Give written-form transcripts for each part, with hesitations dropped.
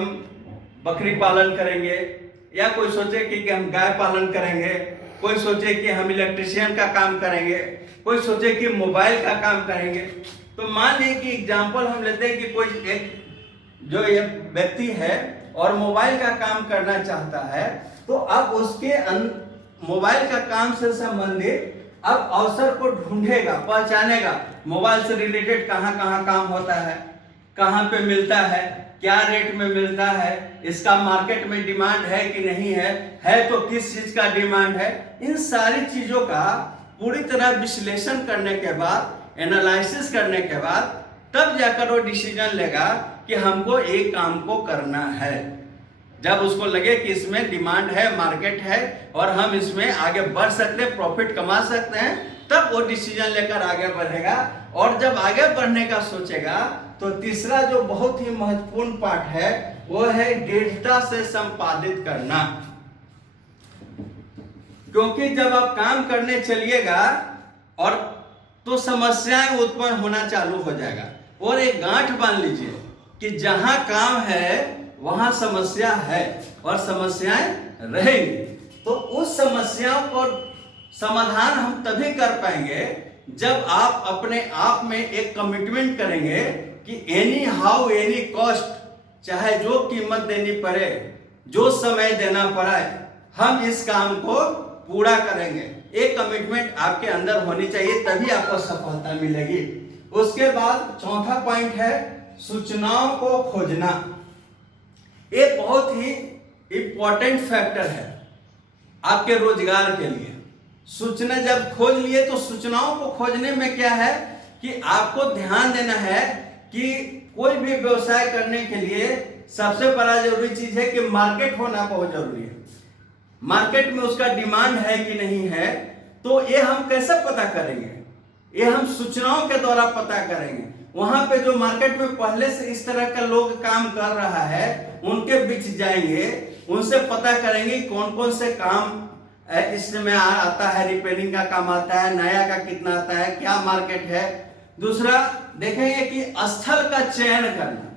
हम बकरी पालन करेंगे, या कोई सोचे कि हम गाय पालन करेंगे, कोई सोचे कि हम इलेक्ट्रिशियन का काम करेंगे, कोई सोचे कि मोबाइल का काम करेंगे। तो मान लीजिए कि एग्जाम्पल हम लेते हैं कि कोई एक जो ये व्यक्ति है और मोबाइल का काम करना चाहता है, तो अब उसके मोबाइल का काम से संबंधित अब अवसर को ढूंढेगा, पहचानेगा, मोबाइल से रिलेटेड कहाँ कहाँ काम होता है, कहाँ पे मिलता है, क्या रेट में मिलता है, इसका मार्केट में डिमांड है कि नहीं है तो किस चीज का डिमांड है। इन सारी चीजों का पूरी तरह विश्लेषण करने के बाद, एनालिसिस करने के बाद तब जाकर वो डिसीजन लेगा कि हमको एक काम को करना है। जब उसको लगे कि इसमें डिमांड है, मार्केट है और हम इसमें आगे बढ़ सकते हैं, प्रॉफिट कमा सकते हैं, तब वो डिसीजन लेकर आगे बढ़ेगा। और जब आगे बढ़ने का सोचेगा तो तीसरा जो बहुत ही महत्वपूर्ण पार्ट है वो है दृढ़ता से संपादित करना। क्योंकि जब आप काम करने चलिएगा और तो समस्याएं उत्पन्न होना चालू हो जाएगा। और एक गांठ बांध लीजिए कि जहां काम है वहां समस्या है और समस्याएं रहेंगी। तो उस समस्याओं को समाधान हम तभी कर पाएंगे जब आप अपने आप में एक कमिटमेंट करेंगे कि एनी हाउ एनी कॉस्ट, चाहे जो कीमत देनी पड़े, जो समय देना पड़े, हम इस काम को पूरा करेंगे। एक कमिटमेंट आपके अंदर होनी चाहिए, तभी आपको सफलता मिलेगी। उसके बाद चौथा पॉइंट है सूचनाओं को खोजना। एक बहुत ही इंपॉर्टेंट फैक्टर है आपके रोजगार के लिए। सूचना जब खोज लिए तो सूचनाओं को खोजने में क्या है कि आपको ध्यान देना है कि कोई भी व्यवसाय करने के लिए सबसे बड़ा जरूरी चीज है कि मार्केट होना बहुत जरूरी है। मार्केट में उसका डिमांड है कि नहीं है, तो ये हम कैसे पता करेंगे? ये हम सूचनाओं के द्वारा पता करेंगे। वहां पे जो मार्केट में पहले से इस तरह का लोग काम कर रहा है उनके बीच जाएंगे, उनसे पता करेंगे कौन कौन से काम इसमें आता है, रिपेयरिंग का काम आता है, नया का कितना आता है, क्या मार्केट है। दूसरा देखेंगे कि स्थल का चयन करना,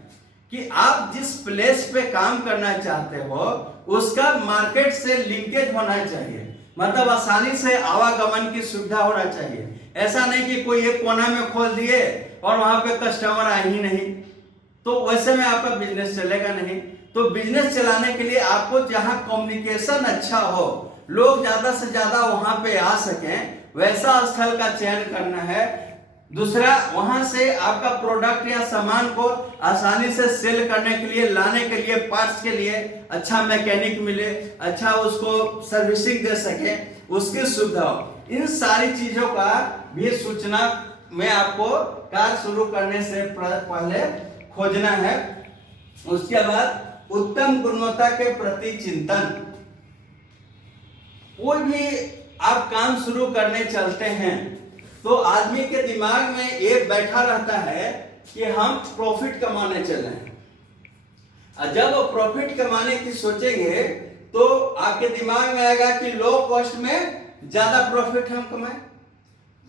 कि आप जिस प्लेस पे काम करना चाहते हो उसका मार्केट से लिंकेज होना चाहिए, मतलब आसानी से आवागमन की सुविधा होना चाहिए। ऐसा नहीं कि कोई एक कोना में खोल दिए और वहां पे कस्टमर आए ही नहीं, तो वैसे में आपका बिजनेस चलेगा नहीं। तो बिजनेस चलाने के लिए आपको जहां कम्युनिकेशन अच्छा हो, लोग ज्यादा से ज्यादा वहां पे आ सकें, वैसा स्थल का चयन करना है। दूसरा, वहां से आपका प्रोडक्ट या सामान को आसानी से सेल करने के लिए, लाने के लिए, पार्ट्स के लिए अच्छा मैकेनिक मिले, अच्छा उसको सर्विसिंग दे सके, उसकी सुविधा हो। इन सारी चीजों का भी सूचना में आपको कार्य शुरू करने से पहले खोजना है। उसके बाद उत्तम गुणवत्ता के प्रति चिंतन। कोई भी आप काम शुरू करने चलते हैं तो आदमी के दिमाग में एक बैठा रहता है कि हम प्रॉफिट कमाने चले हैं। जब वो प्रॉफिट कमाने की सोचेंगे तो आपके दिमाग में आएगा कि लो कॉस्ट में ज्यादा प्रॉफिट हम कमाएं।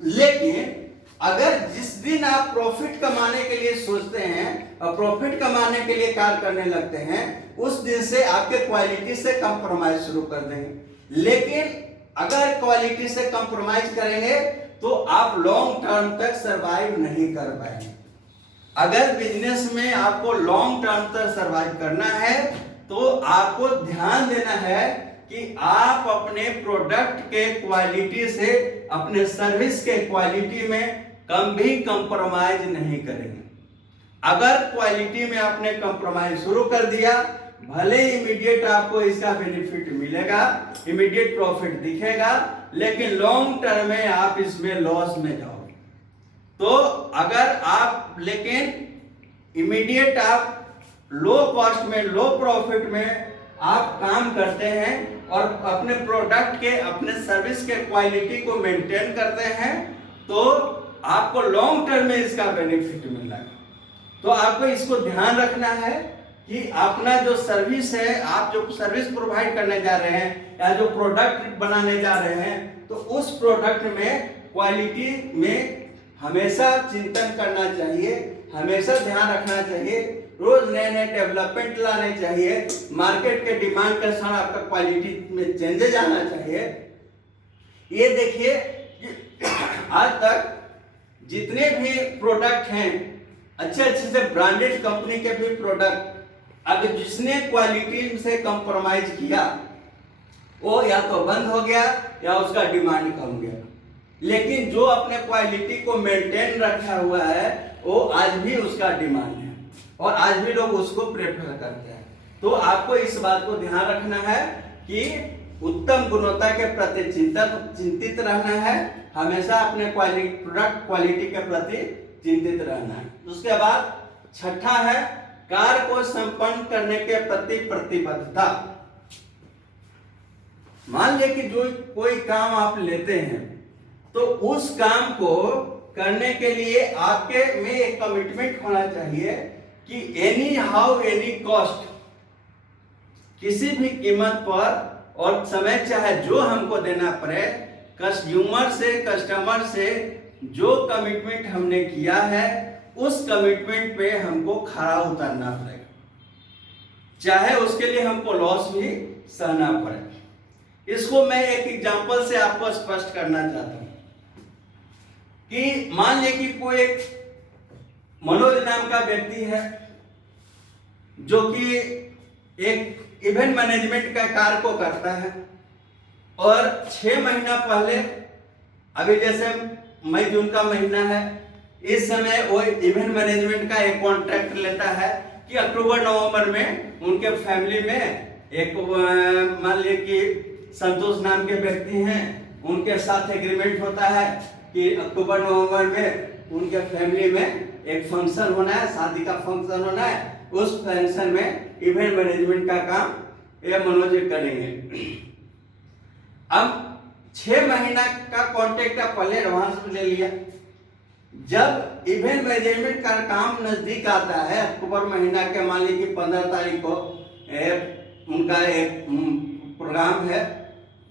लेकिन अगर जिस दिन आप प्रॉफिट कमाने के लिए सोचते हैं और प्रॉफिट कमाने के लिए कार्य करने लगते हैं, उस दिन से आपके क्वालिटी से कंप्रोमाइज शुरू कर देंगे। लेकिन अगर क्वालिटी से कंप्रोमाइज करेंगे तो आप लॉन्ग टर्म तक सरवाइव नहीं कर पाएंगे। अगर बिजनेस में आपको लॉन्ग टर्म तक सरवाइव करना है तो आपको ध्यान देना है कि आप अपने प्रोडक्ट के क्वालिटी से, अपने सर्विस के क्वालिटी में कभी कंप्रोमाइज नहीं करेंगे। अगर क्वालिटी में आपने कंप्रोमाइज शुरू कर दिया, भले इमीडिएट आपको इसका बेनिफिट मिलेगा, इमीडिएट प्रॉफिट दिखेगा, लेकिन लॉन्ग टर्म में आप इसमें लॉस में जाओगे। तो अगर आप लेकिन इमीडिएट आप लो कॉस्ट में, लो प्रॉफिट में आप काम करते हैं और अपने प्रोडक्ट के, अपने सर्विस के क्वालिटी को मेंटेन करते हैं, तो आपको लॉन्ग टर्म में इसका बेनिफिट मिलेगा। तो आपको इसको ध्यान रखना है कि अपना जो सर्विस है, आप जो सर्विस प्रोवाइड करने जा रहे हैं या जो प्रोडक्ट बनाने जा रहे हैं, तो उस प्रोडक्ट में क्वालिटी में हमेशा चिंतन करना चाहिए, हमेशा ध्यान रखना चाहिए रोज नए नए डेवलपमेंट लाने चाहिए, मार्केट के डिमांड के साथ आपका क्वालिटी में चेंजेस आना चाहिए। ये देखिए कि आज तक जितने भी प्रोडक्ट हैं, अच्छे अच्छे से ब्रांडेड कंपनी के भी प्रोडक्ट, अगर जिसने क्वालिटी से कंप्रोमाइज किया वो या तो बंद हो गया या उसका डिमांड कम गया। लेकिन जो अपने क्वालिटी को मेंटेन रखा हुआ है वो आज भी उसका डिमांड है और आज भी लोग उसको प्रेफर करते हैं। तो आपको इस बात को ध्यान रखना है कि उत्तम गुणवत्ता के प्रति चिंतित रहना है, हमेशा अपने प्रोडक्ट क्वालिटी के प्रति चिंतित रहना है। उसके बाद छठा है कार्य को संपन्न करने के प्रति प्रतिबद्धता। मान लिया कि जो कोई काम आप लेते हैं तो उस काम को करने के लिए आपके में एक कमिटमेंट होना चाहिए कि एनी हाउ एनी कॉस्ट, किसी भी कीमत पर और समय चाहे जो हमको देना पड़े, कस्टमर से जो कमिटमेंट हमने किया है उस कमिटमेंट पे हमको खरा उतरना पड़ेगा, चाहे उसके लिए हमको लॉस भी सहना पड़े। इसको मैं एक एग्जांपल से आपको स्पष्ट करना चाहता हूं कि मान लिया कि कोई एक मनोज नाम का व्यक्ति है जो कि एक इवेंट मैनेजमेंट का कार्य को करता है और 6 महीना पहले, अभी जैसे मई जून का महीना है, इस समय वो इवेंट मैनेजमेंट का एक कॉन्ट्रैक्ट लेता है कि अक्टूबर नवंबर में उनके फैमिली में एक, मान लीजिए कि संतोष नाम के व्यक्ति हैं, उनके साथ एग्रीमेंट होता है कि अक्टूबर नवंबर में उनके फैमिली में एक फंक्शन होना है, शादी का फंक्शन होना है। उस फंक्शन में इवेंट मैनेजमेंट का काम ये मनोज करेंगे। अब 6 महीना का कॉन्ट्रैक्ट आप पहले एडवांस ले लिया। जब इवेंट मैनेजमेंट का काम नजदीक आता है, अक्टूबर महीना के मान लीजिए कि 15 तारीख को उनका एक प्रोग्राम है,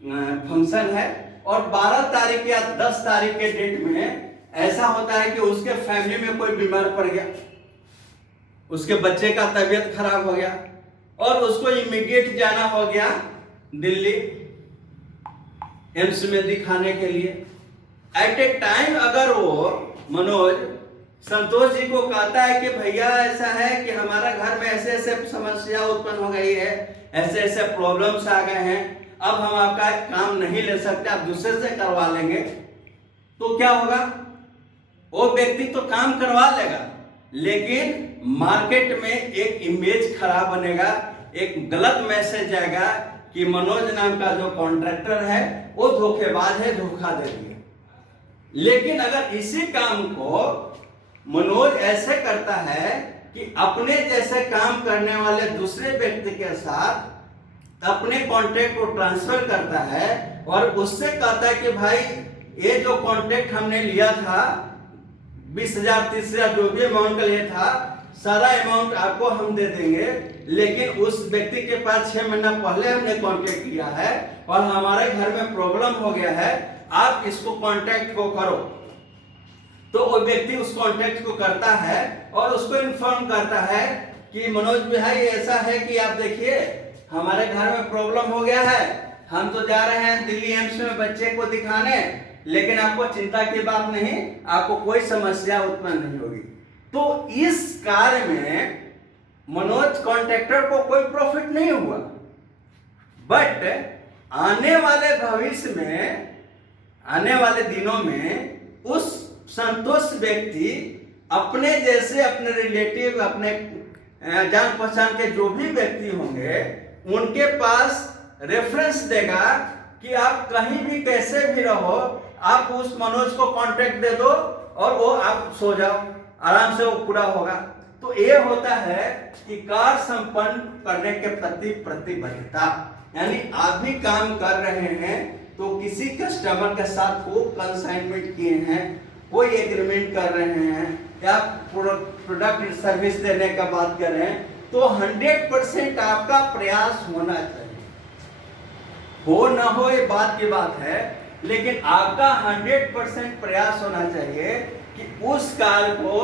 फंक्शन है, और 12 तारीख या 10 तारीख के डेट में ऐसा होता है कि उसके फैमिली में कोई बीमार पड़ गया, उसके बच्चे का तबीयत खराब हो गया और उसको इमीडिएट जाना हो गया दिल्ली एम्स में दिखाने के लिए। एट ए टाइम अगर वो मनोज संतोष जी को कहता है कि भैया ऐसा है कि हमारा घर में ऐसे ऐसे समस्या उत्पन्न हो गई है, ऐसे ऐसे प्रॉब्लम्स आ गए हैं, अब हम आपका काम नहीं ले सकते, आप दूसरे से करवा लेंगे, तो क्या होगा? वो व्यक्ति तो काम करवा लेगा लेकिन मार्केट में एक इमेज खराब बनेगा, एक गलत मैसेज जाएगा कि मनोज नाम का जो कॉन्ट्रैक्टर है वो धोखेबाज है, धोखा दे दिया। लेकिन अगर इसी काम को मनोज ऐसे करता है कि अपने जैसे काम करने वाले दूसरे व्यक्ति के साथ अपने कॉन्ट्रैक्ट को ट्रांसफर करता है और उससे कहता है कि भाई ये जो कॉन्ट्रैक्ट हमने लिया था 20,000 30,000 जो भी अमाउंट का लिया था, सारा अमाउंट आपको हम दे देंगे, लेकिन उस व्यक्ति के पास 6 महीना पहले हमने कॉन्ट्रैक्ट लिया है और हमारे घर में प्रॉब्लम हो गया है, आप इसको कॉन्ट्रैक्ट को करो। तो वो व्यक्ति उस कॉन्ट्रैक्ट को करता है और उसको इन्फॉर्म करता है कि मनोज भाई ऐसा है कि आप देखिए हमारे घर में प्रॉब्लम हो गया है, हम तो जा रहे हैं दिल्ली एम्स में बच्चे को दिखाने, लेकिन आपको चिंता की बात नहीं, आपको कोई समस्या उत्पन्न नहीं होगी। तो इस कार्य में मनोज कॉन्ट्रैक्टर को कोई प्रॉफिट नहीं हुआ, बट आने वाले भविष्य में, आने वाले दिनों में उस संतोष व्यक्ति अपने जैसे अपने रिलेटिव, अपने जान पहचान के जो भी व्यक्ति होंगे उनके पास रेफरेंस देगा कि आप कहीं भी कैसे भी रहो, आप उस मनोज को कॉन्ट्रैक्ट दे दो और वो आप सो जाओ, आराम से वो पूरा होगा। तो ये होता है कि कार्य संपन्न करने के प्रति प्रतिबद्धता, यानी आप भी काम कर रहे हैं तो किसी कस्टमर के साथ वो कंसाइनमेंट किए हैं, कोई एग्रीमेंट कर रहे हैं या प्रोडक्ट सर्विस देने का बात कर रहे हैं, तो 100% आपका प्रयास होना चाहिए। हो ना हो ये बात की बात है, लेकिन आपका 100% प्रयास होना चाहिए कि उस कार्य को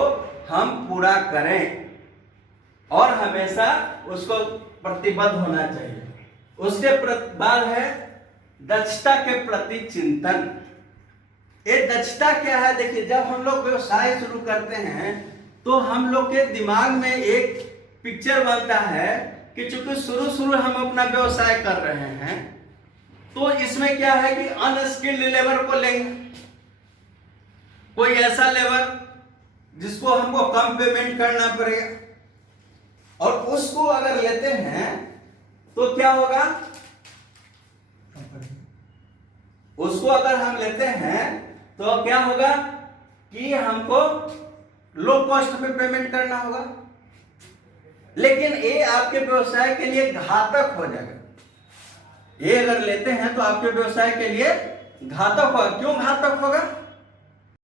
हम पूरा करें। और हमेशा उसको प्रतिबद्ध होना चाहिए। उसके बाद है दक्षता के प्रति चिंतन। ये दक्षता क्या है? देखिए, जब हम लोग व्यवसाय शुरू करते हैं तो हम लोग के दिमाग में एक पिक्चर बनता है कि चूंकि शुरू हम अपना व्यवसाय कर रहे हैं तो इसमें क्या है कि अनस्किल्ड लेबर को लेंगे, कोई ऐसा लेबर जिसको हमको कम पेमेंट करना पड़ेगा, और उसको अगर लेते हैं तो क्या होगा? उसको अगर हम लेते हैं तो क्या होगा कि हमको लो कॉस्ट पे पेमेंट करना होगा, लेकिन ये आपके व्यवसाय के लिए घातक हो जाएगा। ये अगर लेते हैं तो आपके व्यवसाय के लिए घातक होगा। क्यों घातक होगा?